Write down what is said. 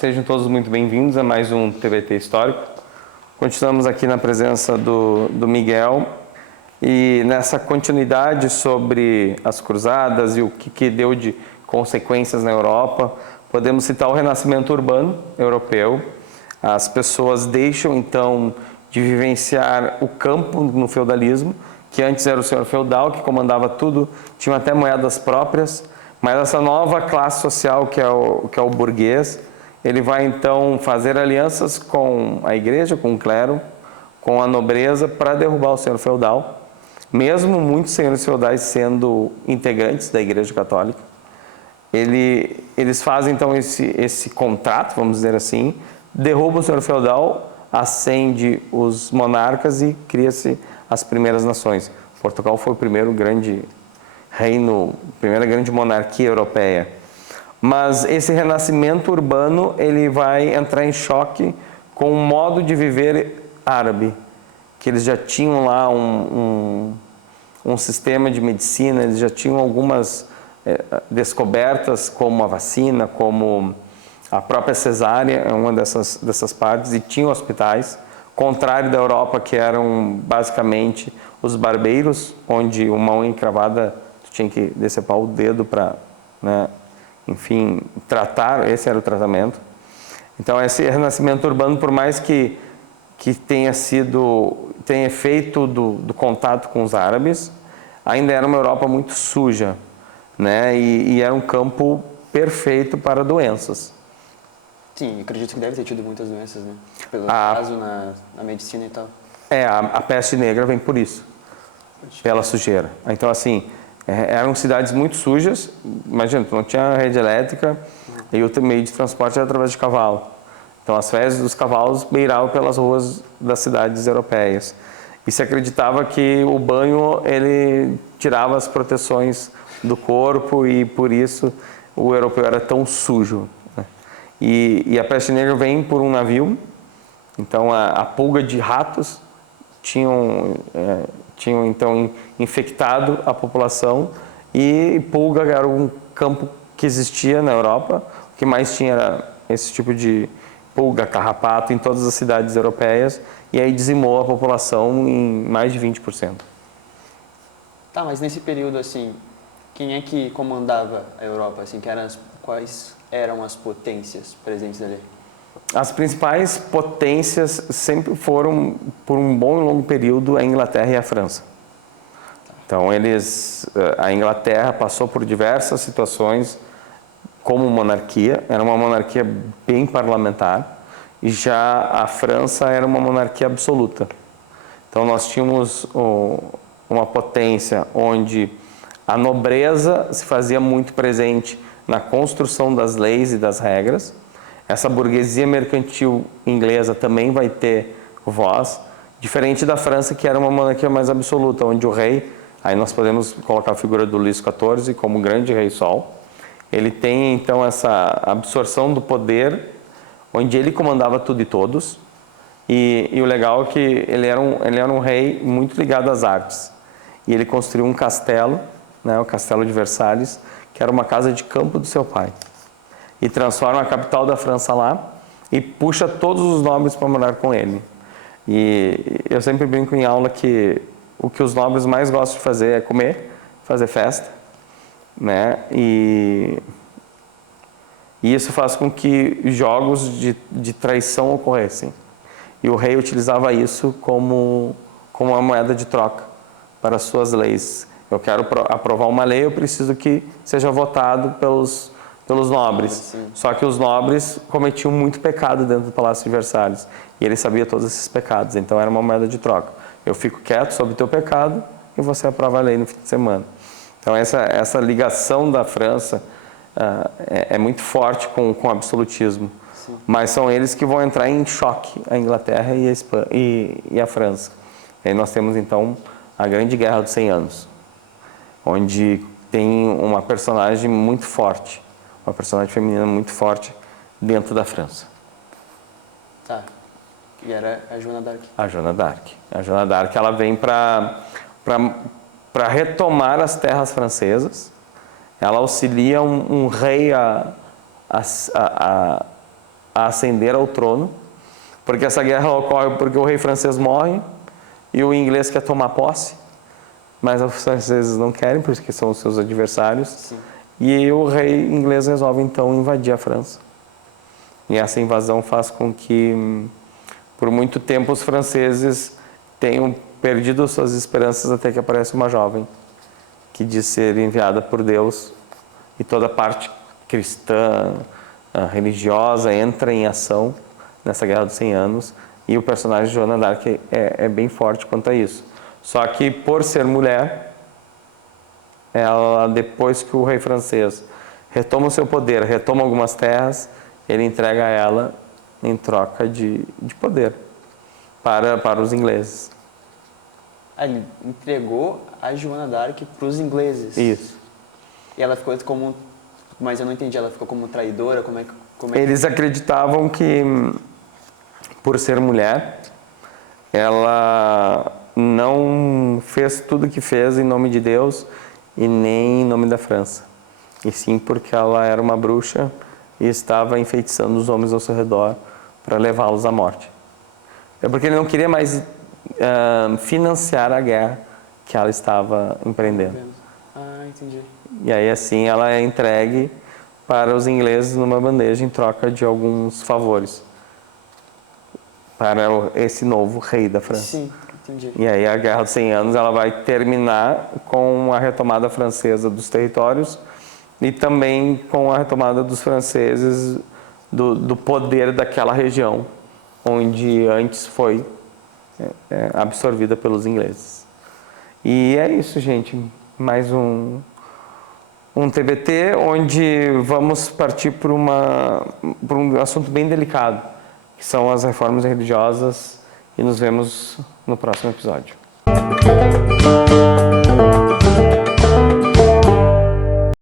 sejam todos muito bem-vindos a mais um TBT Histórico. Continuamos aqui na presença do Miguel e nessa continuidade sobre as cruzadas e o que deu de consequências na Europa, podemos citar o renascimento urbano europeu. As pessoas deixam então de vivenciar o campo no feudalismo, que antes era o senhor feudal que comandava tudo, tinha até moedas próprias, mas essa nova classe social que é o burguês, ele vai então fazer alianças com a igreja, com o clero, com a nobreza para derrubar o senhor feudal, mesmo muitos senhores feudais sendo integrantes da igreja católica. Eles fazem então esse contrato, vamos dizer assim, derrubam o senhor feudal, ascende os monarcas e cria-se as primeiras nações. Portugal foi o primeiro grande reino, primeira grande monarquia europeia. Mas esse renascimento urbano, ele vai entrar em choque com o modo de viver árabe, que eles já tinham lá um sistema de medicina, eles já tinham algumas descobertas, como a vacina, como a própria cesárea, é uma dessas partes, e tinham hospitais, contrário da Europa, que eram basicamente os barbeiros, onde uma unha encravada tinha que decepar o dedo para, enfim, tratar, esse era o tratamento. Então, esse renascimento urbano, por mais que tenha efeito do contato com os árabes, ainda era uma Europa muito suja, né? E era um campo perfeito para doenças. Sim, acredito que deve ter tido muitas doenças, né? Pelo caso na medicina e tal. A peste negra vem por isso, pela sujeira. Então, assim, eram cidades muito sujas, imagina, não tinha rede elétrica e o meio de transporte era através de cavalo. Então, as fezes dos cavalos beiravam pelas ruas das cidades europeias. E se acreditava que o banho, ele tirava as proteções do corpo e, por isso, o europeu era tão sujo. E a peste negra vem por um navio, então a pulga de ratos tinham então infectado a população, e pulga era um campo que existia na Europa, o que mais tinha era esse tipo de pulga, carrapato em todas as cidades europeias, e aí dizimou a população em mais de 20%. Tá, mas nesse período, assim, quem é que comandava a Europa, assim, quais eram as potências presentes ali? As principais potências sempre foram, por um bom e longo período, a Inglaterra e a França. Então, a Inglaterra passou por diversas situações como monarquia, era uma monarquia bem parlamentar, e já a França era uma monarquia absoluta. Então, nós tínhamos uma potência onde a nobreza se fazia muito presente na construção das leis e das regras. Essa burguesia mercantil inglesa também vai ter voz, diferente da França, que era uma monarquia mais absoluta, onde o rei, aí nós podemos colocar a figura do Luís XIV como grande rei sol, ele tem então essa absorção do poder, onde ele comandava tudo e todos, e o legal é que ele era um rei muito ligado às artes, e ele construiu um castelo, o Castelo de Versalhes, que era uma casa de campo do seu pai, e transforma a capital da França lá e puxa todos os nobres para morar com ele. E eu sempre brinco em aula que o que os nobres mais gostam de fazer é comer, fazer festa, né? E isso faz com que jogos de traição ocorressem. E o rei utilizava isso como uma moeda de troca para as suas leis. Eu quero aprovar uma lei, eu preciso que seja votado pelos nobres. Sim. Só que os nobres cometiam muito pecado dentro do Palácio de Versalhes. E ele sabia todos esses pecados, então era uma moeda de troca. Eu fico quieto sobre o teu pecado e você aprova a lei no fim de semana. Então essa ligação da França é muito forte com o absolutismo. Sim. Mas são eles que vão entrar em choque, a Inglaterra e a França. E aí nós temos então a Grande Guerra dos 100 Anos, onde tem uma personagem muito forte, uma personagem feminina muito forte dentro da França. Tá. E era a Joana d'Arc. A Joana d'Arc. A Joana d'Arc, ela vem para retomar as terras francesas. Ela auxilia um rei a a ascender ao trono, porque essa guerra ocorre porque o rei francês morre e o inglês quer tomar posse, mas os franceses não querem, porque são os seus adversários. Sim. E o rei inglês resolve então invadir a França. E essa invasão faz com que, por muito tempo, os franceses tenham perdido suas esperanças até que aparece uma jovem que diz ser enviada por Deus, e toda a parte cristã, religiosa entra em ação nessa Guerra dos 100 Anos, e o personagem de Joana d'Arc é bem forte quanto a isso. Só que, por ser mulher, ela, depois que o rei francês retoma o seu poder, retoma algumas terras, ele entrega a ela em troca de poder para os ingleses. Ele entregou a Joana d'Arc para os ingleses. Isso. E ela ficou como... Mas eu não entendi, ela ficou como traidora? Como é que... Eles acreditavam que, por ser mulher, ela não fez tudo o que fez em nome de Deus e nem em nome da França. E sim porque ela era uma bruxa e estava enfeitiçando os homens ao seu redor para levá-los à morte. É porque ele não queria mais financiar a guerra que ela estava empreendendo. Ah, entendi. E aí assim ela é entregue para os ingleses numa bandeja em troca de alguns favores para esse novo rei da França. Sim, entendi. E aí a Guerra dos 100 Anos ela vai terminar com a retomada francesa dos territórios e também com a retomada dos franceses do poder daquela região onde antes foi absorvida pelos ingleses. E é isso, gente. Mais um TBT onde vamos partir por um assunto bem delicado, que são as reformas religiosas, e nos vemos no próximo episódio.